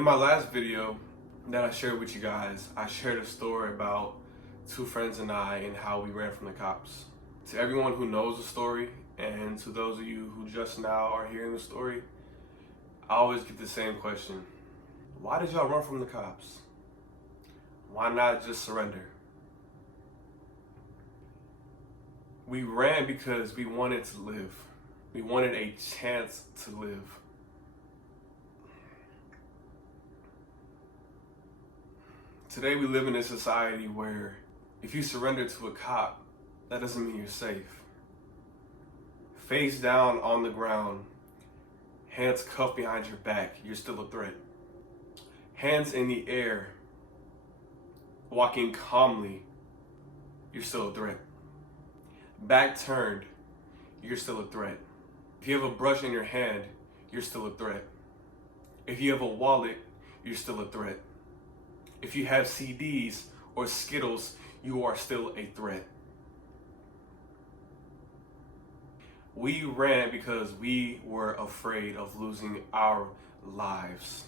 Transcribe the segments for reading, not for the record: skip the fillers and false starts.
In my last video that I shared with you guys, I shared a story about two friends and I and how we ran from the cops. To everyone who knows the story and to those of you who just now are hearing the story, I always get the same question. Why did y'all run from the cops? Why not just surrender? We ran because we wanted to live. We wanted a chance to live. Today we live in a society where if you surrender to a cop, that doesn't mean you're safe. Face down on the ground, hands cuffed behind your back, you're still a threat. Hands in the air, walking calmly, you're still a threat. Back turned, you're still a threat. If you have a brush in your hand, you're still a threat. If you have a wallet, you're still a threat. If you have CDs or Skittles, you are still a threat. We ran because we were afraid of losing our lives.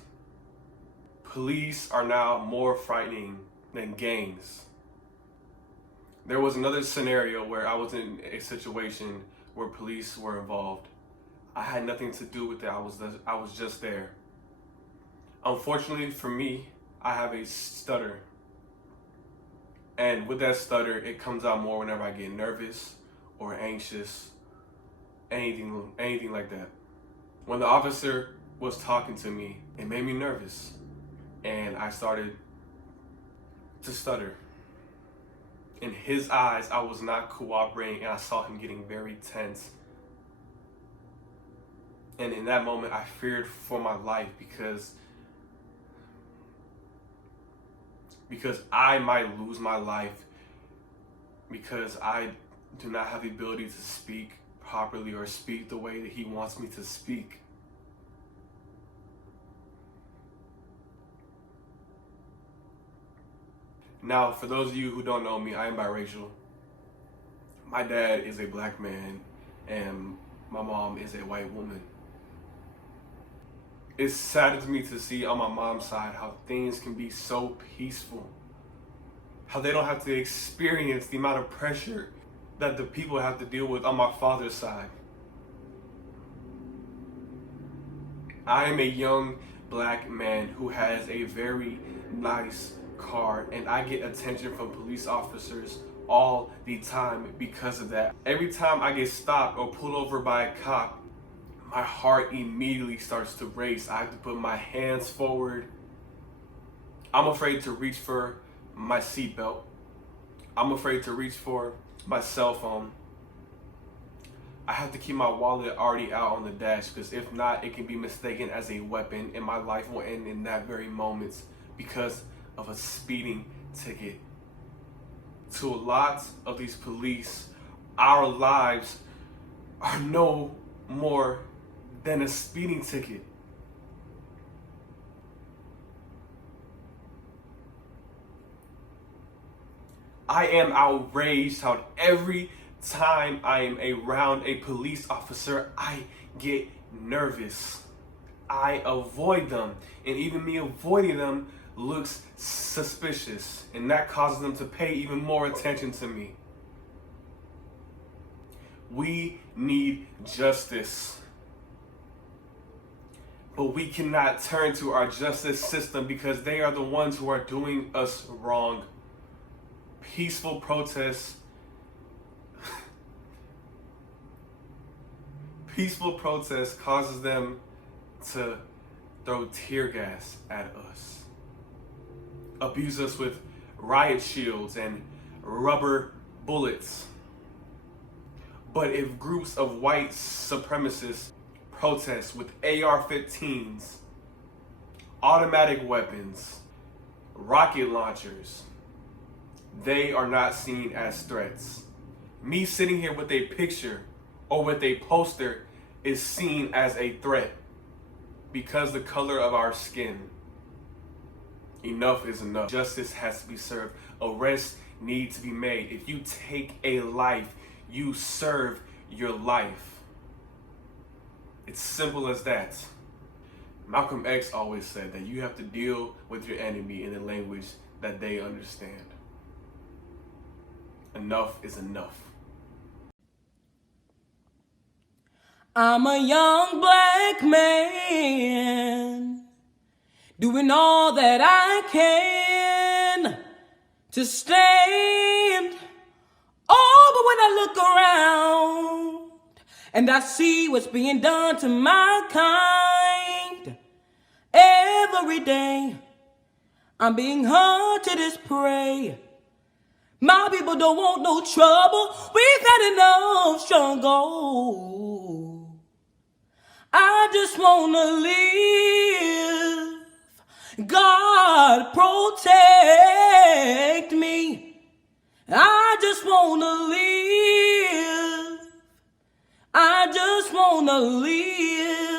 Police are now more frightening than gangs. There was another scenario where I was in a situation where police were involved. I had nothing to do with it. I was just there. Unfortunately for me, I have a stutter. And with that stutter, it comes out more whenever I get nervous or anxious, anything like that. When the officer was talking to me, it made me nervous. And I started to stutter. In his eyes, I was not cooperating, and I saw him getting very tense. And in that moment, I feared for my life because I might lose my life because I do not have the ability to speak properly or speak the way that he wants me to speak. Now, for those of you who don't know me, I am biracial. My dad is a black man and my mom is a white woman. It's sad to me to see on my mom's side how things can be so peaceful. How they don't have to experience the amount of pressure that the people have to deal with on my father's side. I am a young black man who has a very nice car, and I get attention from police officers all the time because of that. Every time I get stopped or pulled over by a cop, my heart immediately starts to race. I have to put my hands forward. I'm afraid to reach for my seatbelt. I'm afraid to reach for my cell phone. I have to keep my wallet already out on the dash because if not, it can be mistaken as a weapon and my life will end in that very moment because of a speeding ticket. To a lot of these police, our lives are no more than a speeding ticket. I am outraged how every time I am around a police officer, I get nervous. I avoid them, and even me avoiding them looks suspicious, and that causes them to pay even more attention to me. We need justice. But we cannot turn to our justice system because they are the ones who are doing us wrong. Peaceful protests. Peaceful protest causes them to throw tear gas at us. Abuse us with riot shields and rubber bullets. But if groups of white supremacists protest with AR-15s, automatic weapons, rocket launchers, they are not seen as threats. Me sitting here with a picture or with a poster is seen as a threat because the color of our skin. Enough is enough. Justice has to be served. Arrests need to be made. If you take a life, you serve your life. It's simple as that. Malcolm X always said that you have to deal with your enemy in a language that they understand. Enough is enough. I'm a young black man doing all that I can to stand. Oh, but when I look around and I see what's being done to my kind, every day I'm being hunted as prey. My people don't want no trouble. We've had enough struggle. I just wanna live. God protect me. I just wanna live. I just wanna live.